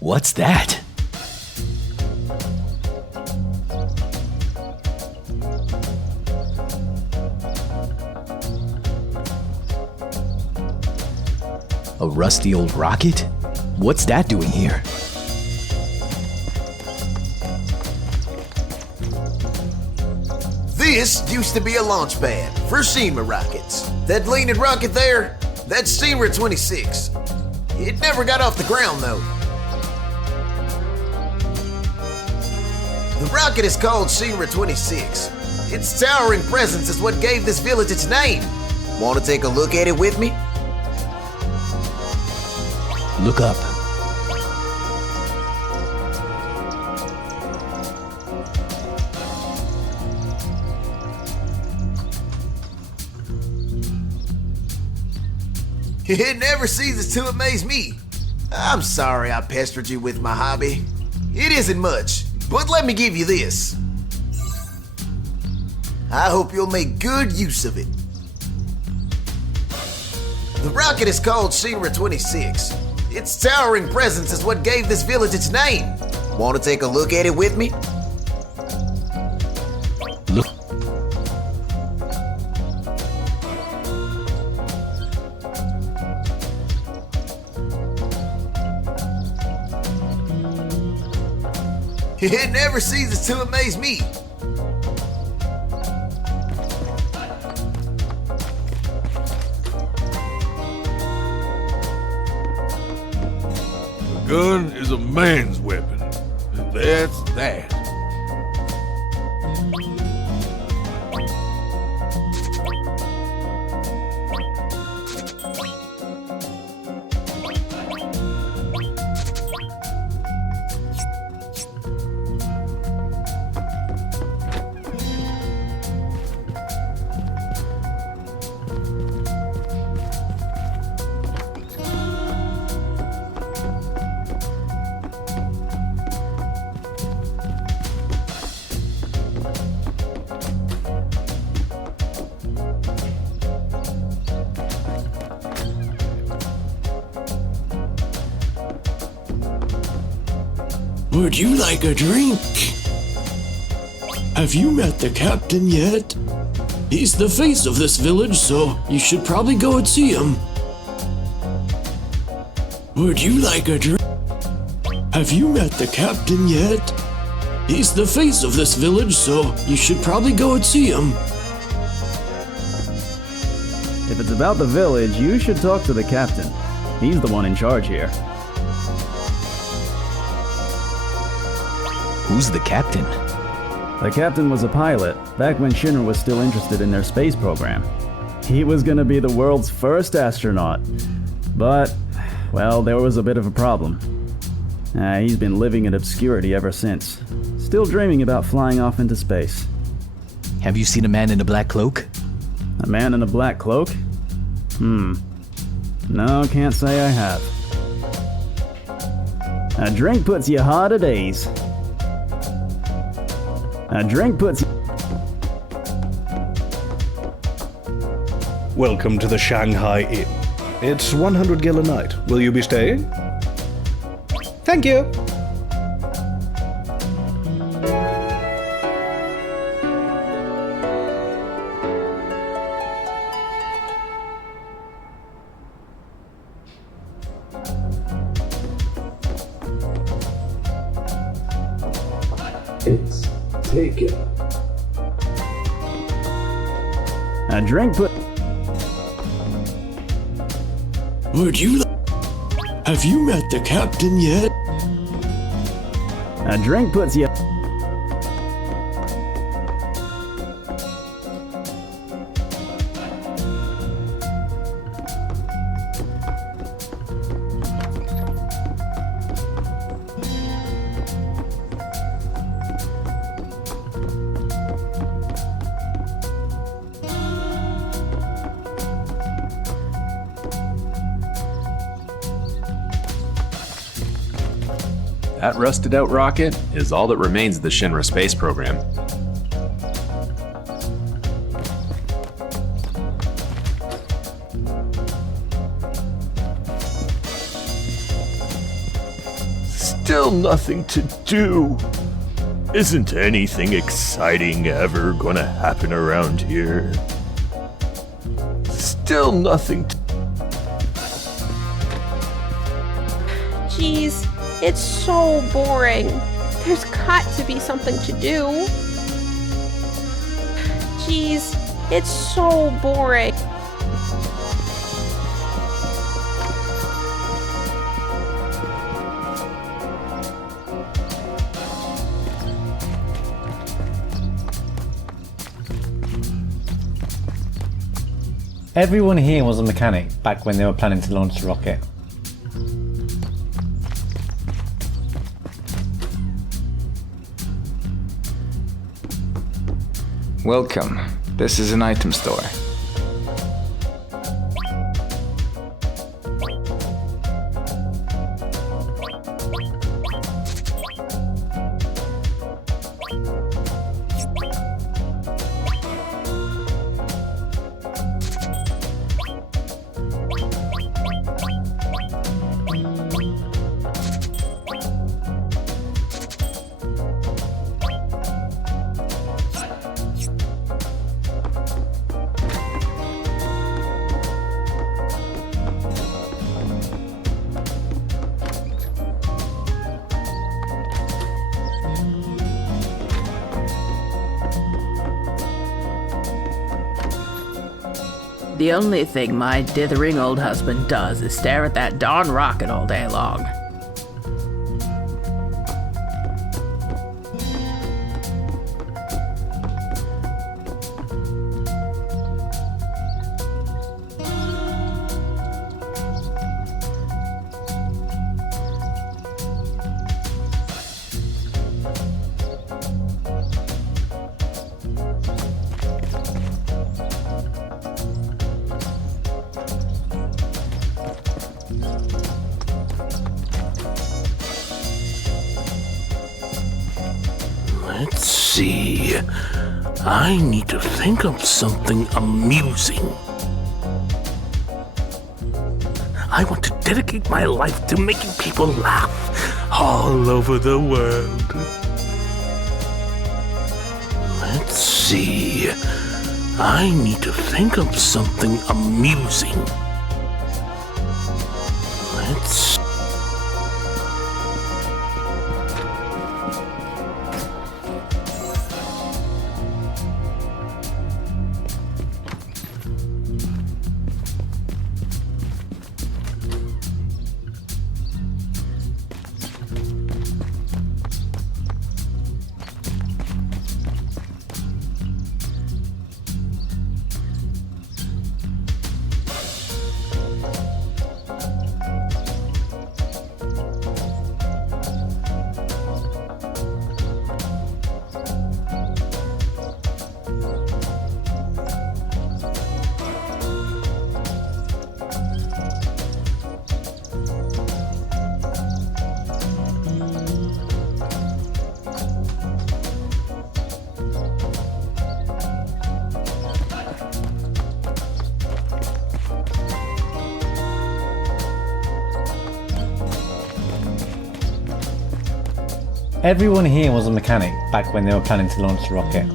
What's that? A rusty old rocket? What's that doing here? This used to be a launch pad for séptima rockets. That leaning rocket there, that's séptima 26. It never got off the ground though. The rocket is called séptima 26. Its towering presence is what gave this village its name. Want to take a look at it with me? Look up. It never ceases to amaze me. I'm sorry I pestered you with my hobby. It isn't much, but let me give you this. I hope you'll make good use of it. The rocket is called séptima 26. Its towering presence is what gave this village its name. Want to take a look at it with me? Look. It never ceases to amaze me. A gun is a man's weapon, and that's that. Would you like a drink? Have you met the captain yet? He's the face of this village, so you should probably go and see him. Would you like a drink? Have you met the captain yet? He's the face of this village, so you should probably go and see him. If it's about the village, you should talk to the captain. He's the one in charge here. Who's the captain? The captain was a pilot, back when Shinra was still interested in their space program. He was gonna be the world's first astronaut. But, well, there was a bit of a problem. He's been living in obscurity ever since. Still dreaming about flying off into space. Have you seen a man in a black cloak? A man in a black cloak? No, can't say I have. A drink puts you hard at ease. A drink puts... Welcome to the Shanghai Inn. It's 100 gil a night. Will you be staying? Thank you. It's taken. A drink put... Would you Have you met the captain yet? A drink puts you... That rusted out rocket is all that remains of the Shinra space program. Still nothing to do. Isn't anything exciting ever gonna happen around here? Still nothing to... Jeez, it's so boring. There's got to be something to do. Jeez, it's so boring. Everyone here was a mechanic back when they were planning to launch the rocket. Welcome. This is an item store. The only thing my dithering old husband does is stare at that darn rocket all day long. Let's see. I need to think of something amusing. I want to dedicate my life to making people laugh all over the world. Let's see. I need to think of something amusing. Let's... Everyone here was a mechanic back when they were planning to launch the rocket.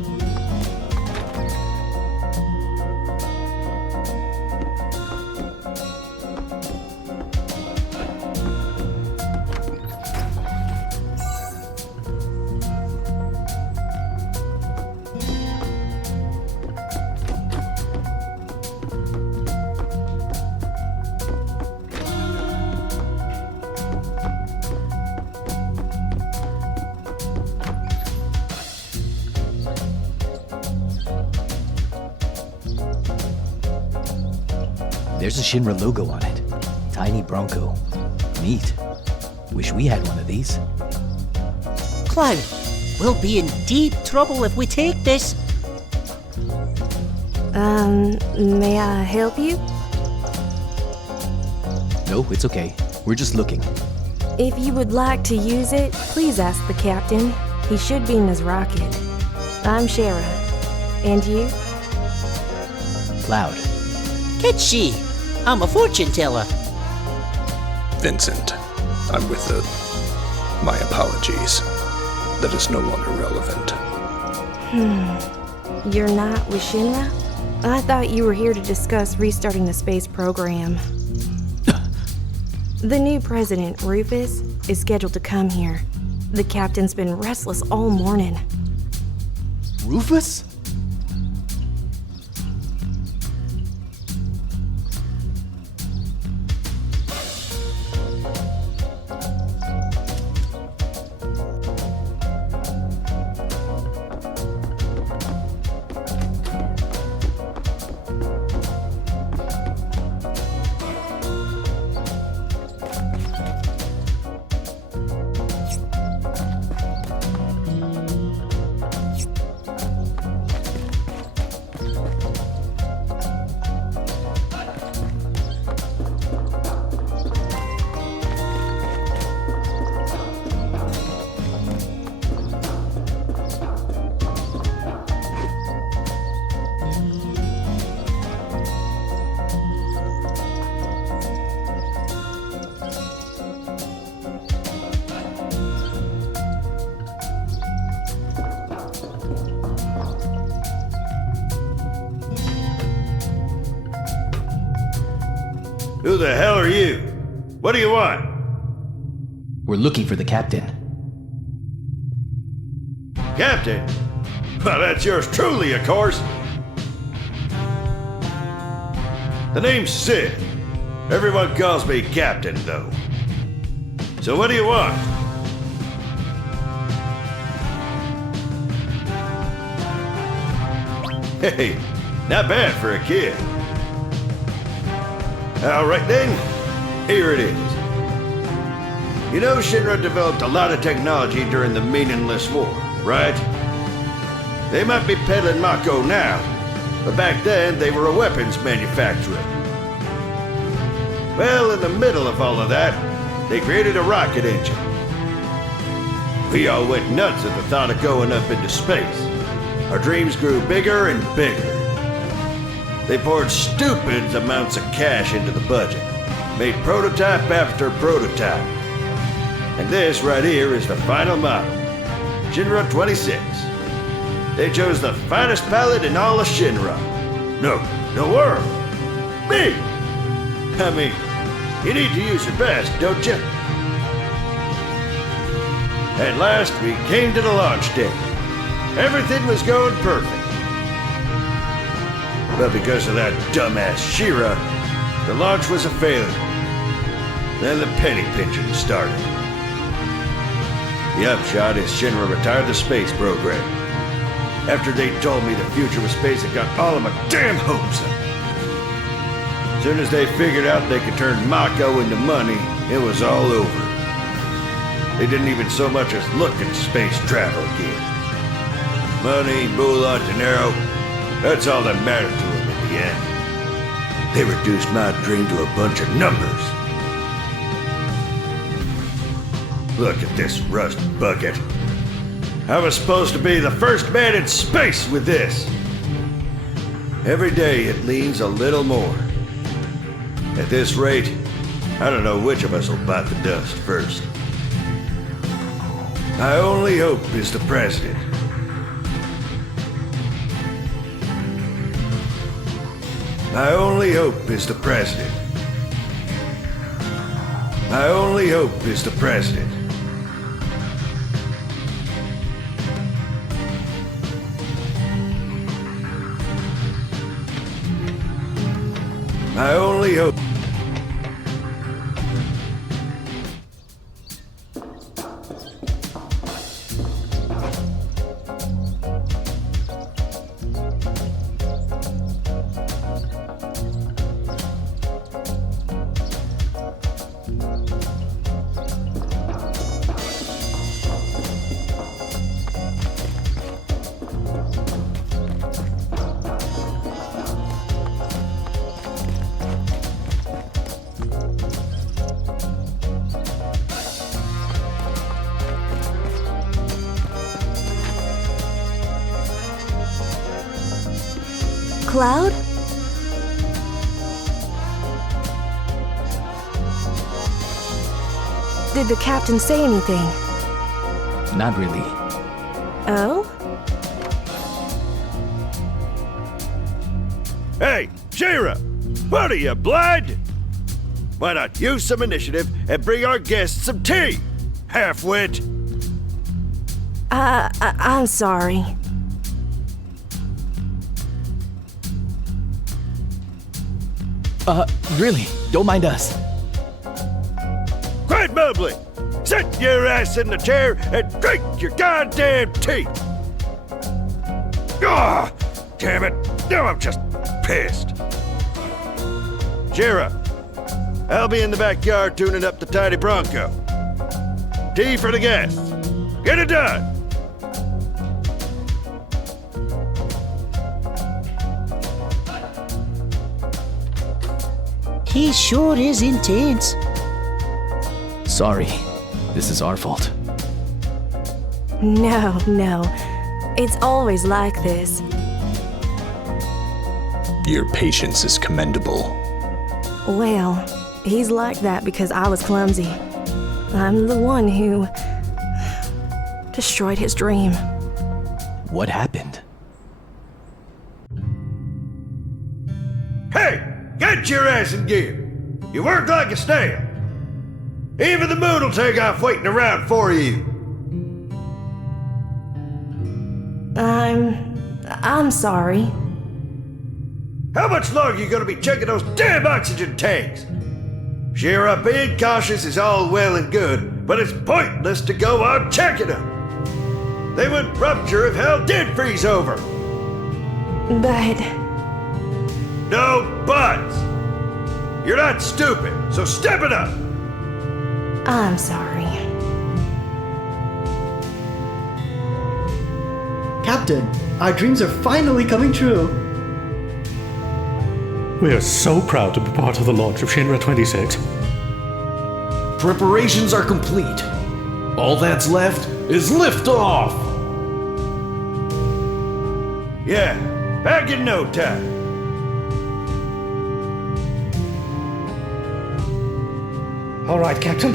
There's a Shinra logo on it. Tiny Bronco. Neat. Wish we had one of these. Cloud, we'll be in deep trouble if we take this. May I help you? No, it's okay. We're just looking. If you would like to use it, please ask the captain. He should be in his rocket. I'm Shara. And you? Cloud. Ketchi, I'm a fortune teller. Vincent. I'm with the My apologies. That is no longer relevant. You're not with Shinra? I thought you were here to discuss restarting the space program. The new president, Rufus, is scheduled to come here. The captain's been restless all morning. Rufus? Who the hell are you? What do you want? We're looking for the captain. Captain? Well, that's yours truly, of course. The name's Sid. Everyone calls me Captain, though. So what do you want? Hey, not bad for a kid. All right then, here it is. You know Shinra developed a lot of technology during the meaningless war, right? They might be peddling Mako now, but back then they were a weapons manufacturer. Well, in the middle of all of that, they created a rocket engine. We all went nuts at the thought of going up into space. Our dreams grew bigger and bigger. They poured stupid amounts of cash into the budget, made prototype after prototype. And this right here is the final model, Shinra 26. They chose the finest pilot in all of Shinra. No, the world. Me! I mean, you need to use your best, don't you? At last, we came to the launch day. Everything was going perfect. But because of that dumbass Shira, the launch was a failure. Then the penny pinching started. The upshot is Shinra retired the space program. After they told me the future was space, it got all of my damn hopes up. As soon as they figured out they could turn Mako into money, it was all over. They didn't even so much as look at space travel again. Money, moolah, dinero, that's all that mattered to them in the end. They reduced my dream to a bunch of numbers. Look at this rust bucket. I was supposed to be the first man in space with this. Every day it leans a little more. At this rate, I don't know which of us will bite the dust first. My only hope is the president. My only hope is the president. My only hope is the president. My only hope. Cloud? Did the captain say anything? Not really. Oh? Hey, Shira! What are you, blind? Why not use some initiative and bring our guests some tea? Half-wit. I'm sorry. Really, don't mind us. Quit mumbling! Sit your ass in the chair and drink your goddamn tea! Ah, damn it! Now I'm just pissed. Shira, I'll be in the backyard tuning up the tiny Bronco. Tea for the guests. Get it done! He sure is intense. Sorry, this is our fault. No. It's always like this. Your patience is commendable. Well, he's like that because I was clumsy. I'm the one who destroyed his dream. What happened? Hey! Get your ass in gear! You work like a snail! Even the moon will take off waiting around for you! I'm sorry. How much longer are you gonna be checking those damn oxygen tanks? Shira, being cautious is all well and good, but it's pointless to go on checking them! They would rupture if hell did freeze over! But... No buts! You're not stupid, so step it up! I'm sorry. Captain, our dreams are finally coming true. We are so proud to be part of the launch of Shinra 26. Preparations are complete. All that's left is liftoff! Yeah, back in no time. All right, Captain.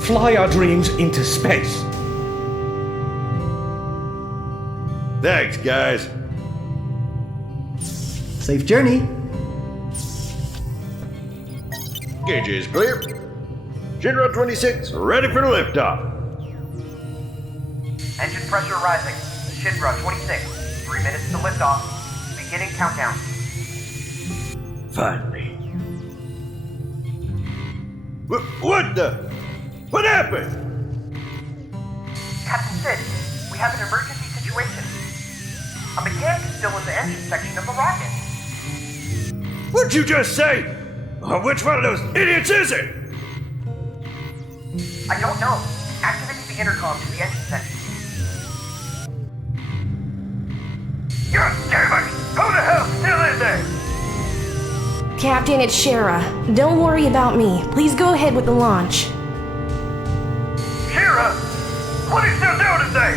Fly our dreams into space. Thanks, guys. Safe journey. Gauge is clear. Shinra 26, ready for the liftoff. Engine pressure rising. Shinra 26, 3 minutes to liftoff. Beginning countdown. Finally. What the? What happened? Captain Sid, we have an emergency situation. A mechanic is still in the engine section of the rocket. What'd you just say? Which one of those idiots is it? I don't know. Activating the intercom to the engine section. God damn it! Who the hell's still in there? Captain, it's Shira. Don't worry about me. Please go ahead with the launch. Shira? What are you still doing today?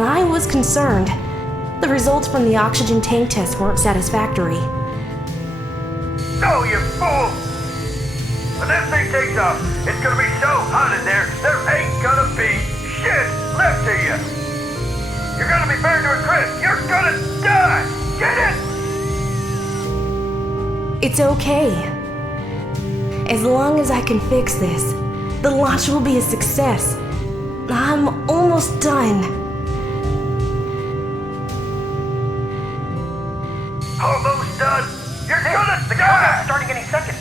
I was concerned. The results from the oxygen tank test weren't satisfactory. No, you fool! When that thing takes off, it's gonna be so hot in there, there ain't gonna be shit left of you! You're gonna be burned to a crisp! You're gonna die! Get it? It's okay. As long as I can fix this, the launch will be a success. I'm almost done. Almost done? You're gonna die! Starting any second.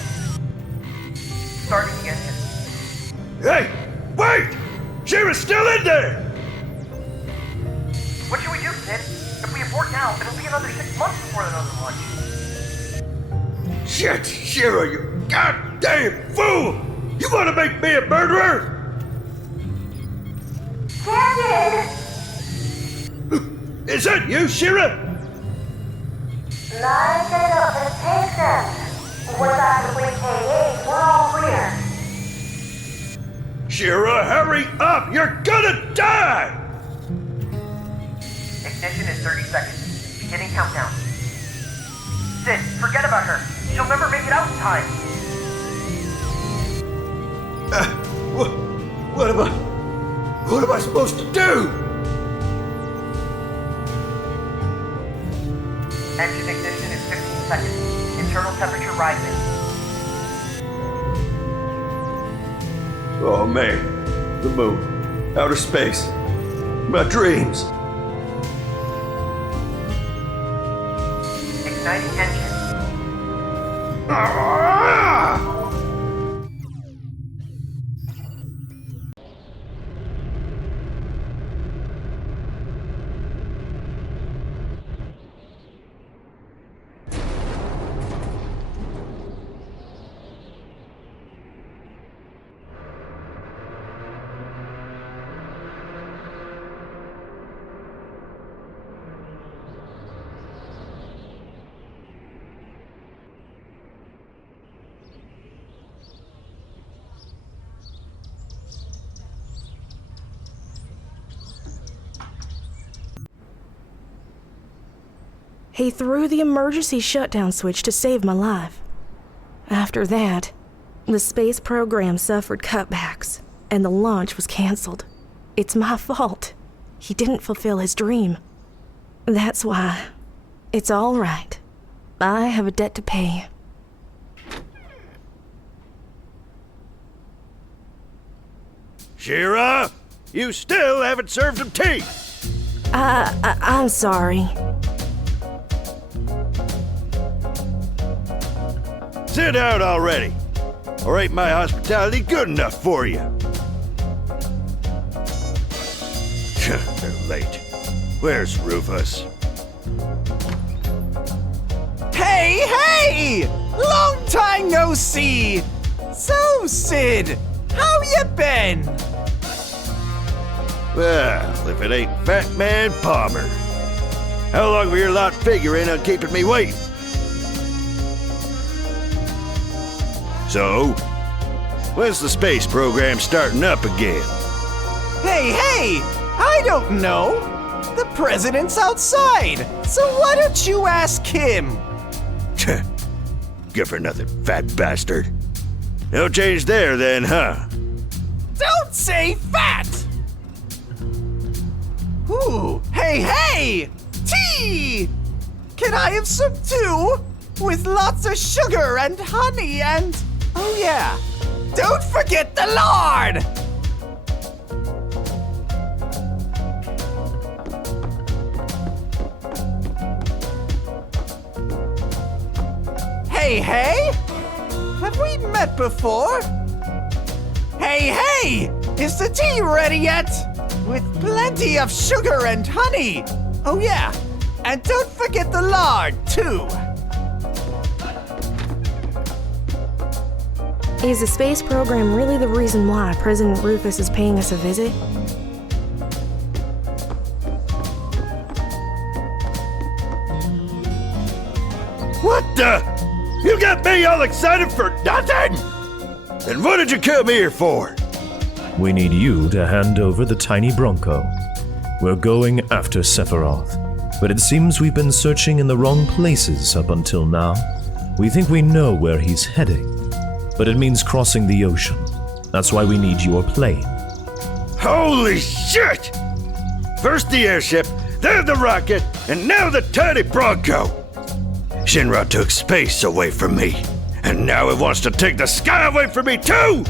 Starting the engine. Hey! Wait! Shira's still in there! What should we do, Sid? If we abort now, it'll be another 6 months before another launch. Shit, Shira, you goddamn fool! You wanna make me a murderer? Captain! Is that you, Shira? Line set up and take them. Once I complete K8, we're all clear. Shira, hurry up! You're gonna die! Ignition in 30 seconds. Beginning countdown. Sid, forget about her. She'll never make it out in time. What am am I supposed to do? Engine ignition in 15 seconds. Internal temperature rising. Oh man, the moon, outer space, my dreams. Igniting engine. He threw the emergency shutdown switch to save my life. After that, the space program suffered cutbacks, and the launch was canceled. It's my fault. He didn't fulfill his dream. That's why it's all right. I have a debt to pay. Shira, you still haven't served him tea. I'm sorry. Sit down already. Or ain't my hospitality good enough for you? They're late. Where's Rufus? Hey! Long time no see! So, Sid, how you been? Well, if it ain't Fat Man Palmer. How long were your lot figuring on keeping me waiting? So, when's the space program starting up again? Hey! I don't know. The president's outside, so why don't you ask him? Good for nothing, fat bastard. No change there then, huh? Don't say fat! Ooh, hey! Tea! Can I have some too? With lots of sugar and honey and... Oh yeah, don't forget the lard! Hey! Have we met before? Hey! Is the tea ready yet? With plenty of sugar and honey. Oh yeah, and don't forget the lard too. Is the space program really the reason why President Rufus is paying us a visit? What the? You got me all excited for nothing? Then what did you come here for? We need you to hand over the tiny Bronco. We're going after Sephiroth, but it seems we've been searching in the wrong places up until now. We think we know where he's heading, but it means crossing the ocean. That's why we need your plane. Holy shit! First the airship, then the rocket, and now the tiny Bronco! Shinra took space away from me, and now it wants to take the sky away from me too!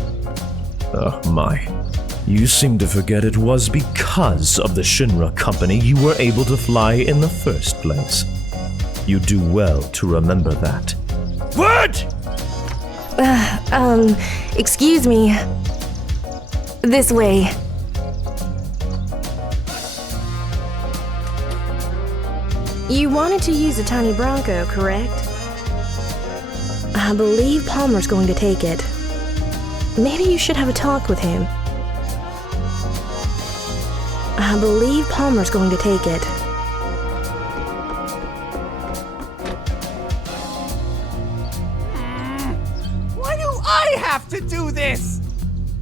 Oh my. You seem to forget it was because of the Shinra company you were able to fly in the first place. You do well to remember that. What? Excuse me. This way. You wanted to use a tiny Bronco, correct? I believe Palmer's going to take it. Maybe you should have a talk with him. I believe Palmer's going to take it. Why do I have to do this?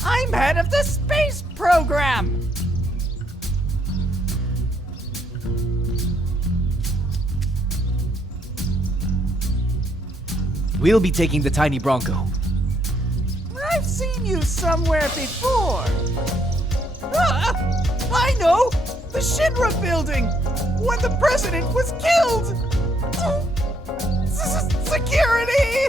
I'm head of the space program! We'll be taking the tiny Bronco. I've seen you somewhere before. I know! The Shinra building! When the president was killed! Security!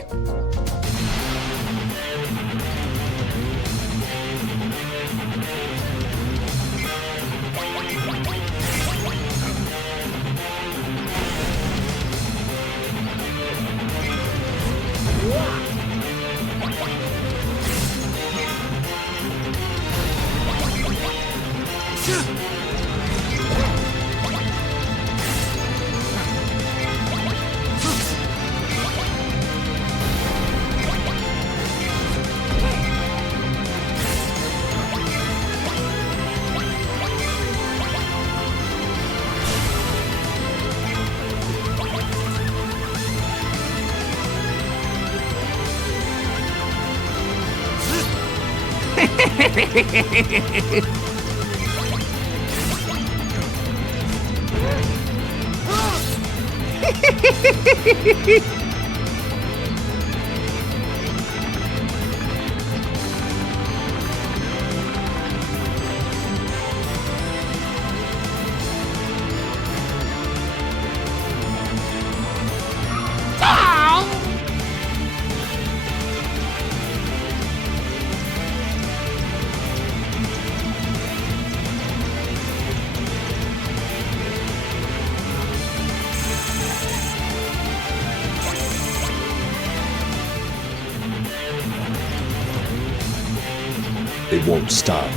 They won't stop.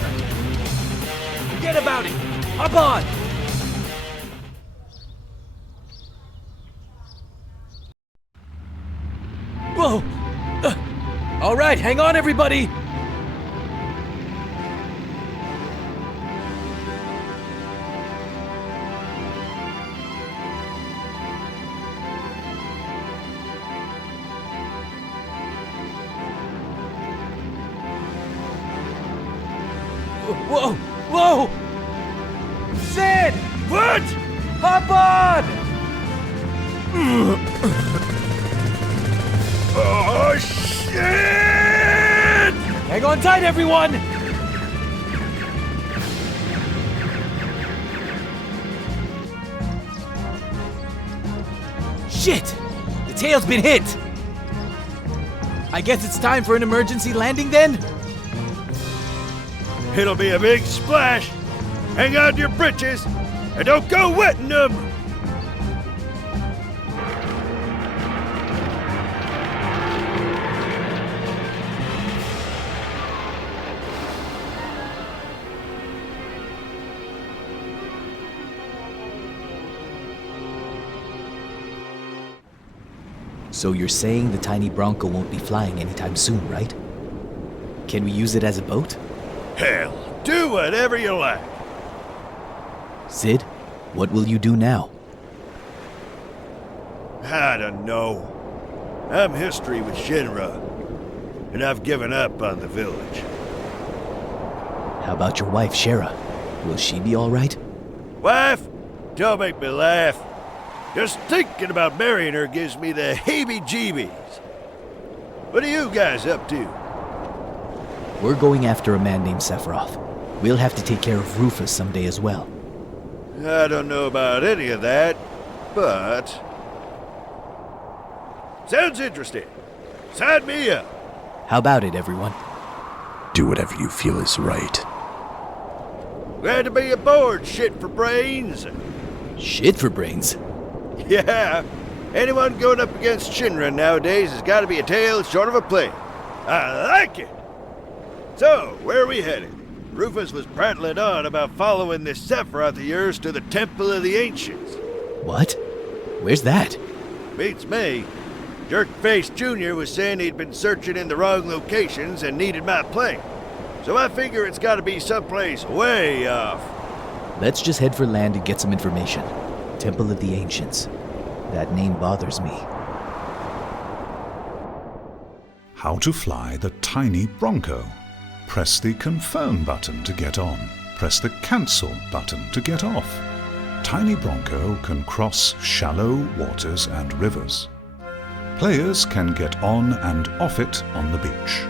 Forget about it! Hop on! Whoa! All right, hang on, everybody! Whoa! Whoa! Sid! What? Hop on! Oh, shit! Hang on tight, everyone! Shit! The tail's been hit! I guess it's time for an emergency landing then? It'll be a big splash. Hang on to your britches and don't go wetting them. So you're saying the tiny Bronco won't be flying anytime soon, right? Can we use it as a boat? Hell, do whatever you like. Sid, what will you do now? I don't know. I'm history with Shinra, and I've given up on the village. How about your wife, Shara? Will she be all right? Wife? Don't make me laugh. Just thinking about marrying her gives me the heebie-jeebies. What are you guys up to? We're going after a man named Sephiroth. We'll have to take care of Rufus someday as well. I don't know about any of that, but... sounds interesting. Sign me up. How about it, everyone? Do whatever you feel is right. Glad to be aboard, shit for brains. Shit for brains? Yeah. Anyone going up against Shinra nowadays has got to be a tail short of a plane. I like it. So, where are we headed? Rufus was prattling on about following this Sephiroth of yours to the Temple of the Ancients. What? Where's that? Beats me. Jerkface Jr. was saying he'd been searching in the wrong locations and needed my plane. So I figure it's gotta be someplace way off. Let's just head for land and get some information. Temple of the Ancients. That name bothers me. How to fly the tiny Bronco. Press the confirm button to get on. Press the cancel button to get off. Tiny Bronco can cross shallow waters and rivers. Players can get on and off it on the beach.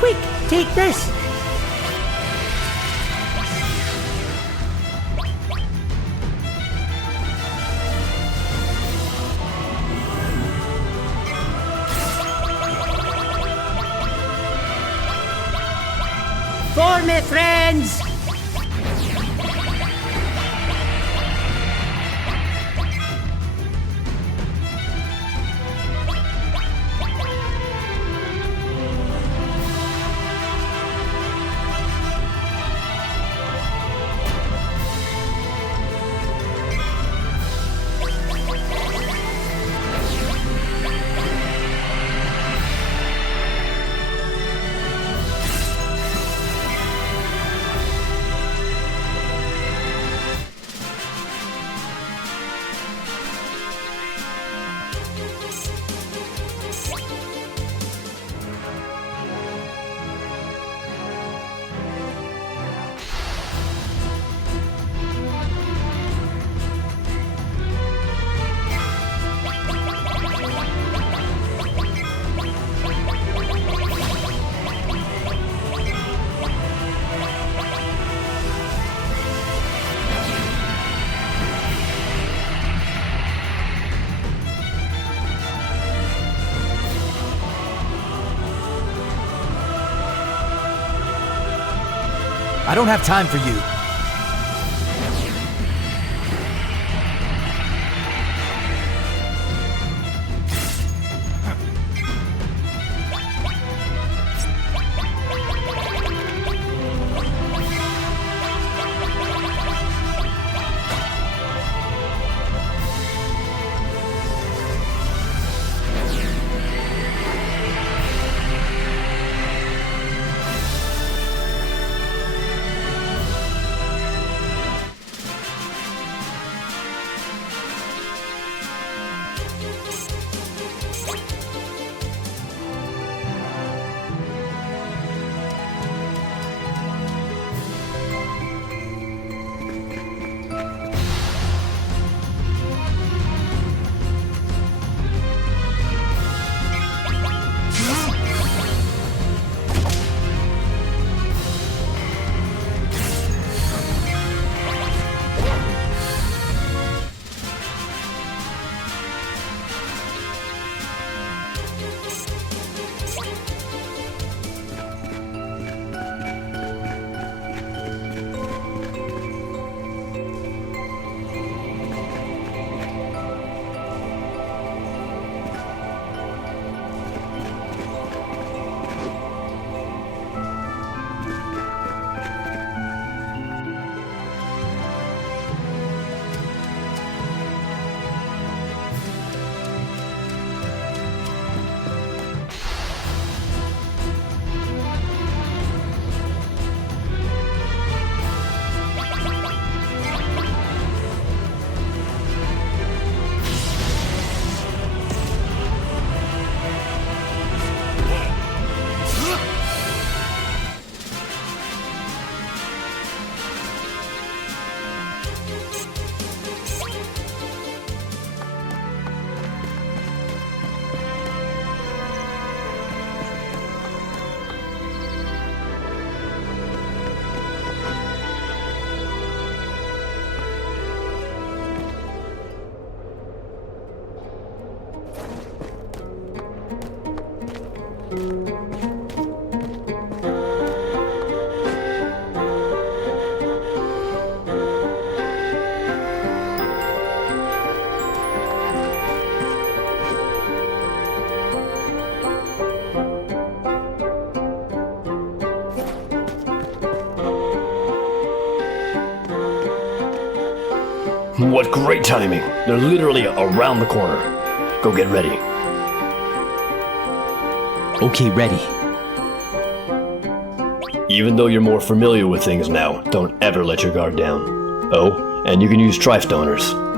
Quick, take this! For me, friends! I don't have time for you. What great timing! They're literally around the corner. Go get ready. Okay, ready. Even though you're more familiar with things now, don't ever let your guard down. Oh, and you can use tri-stoners.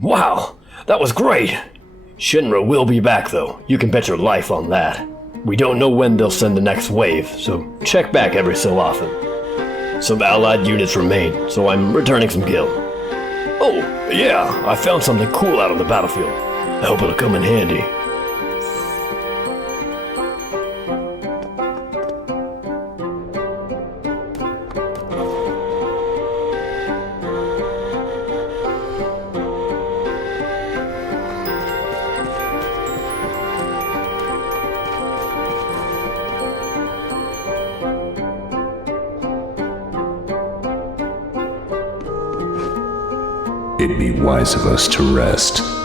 Wow, that was great! Shinra will be back though, you can bet your life on that. We don't know when they'll send the next wave, so check back every so often. Some allied units remain, so I'm returning some gil. Oh, yeah, I found something cool out on the battlefield. I hope it'll come in handy. It'd be wise of us to rest.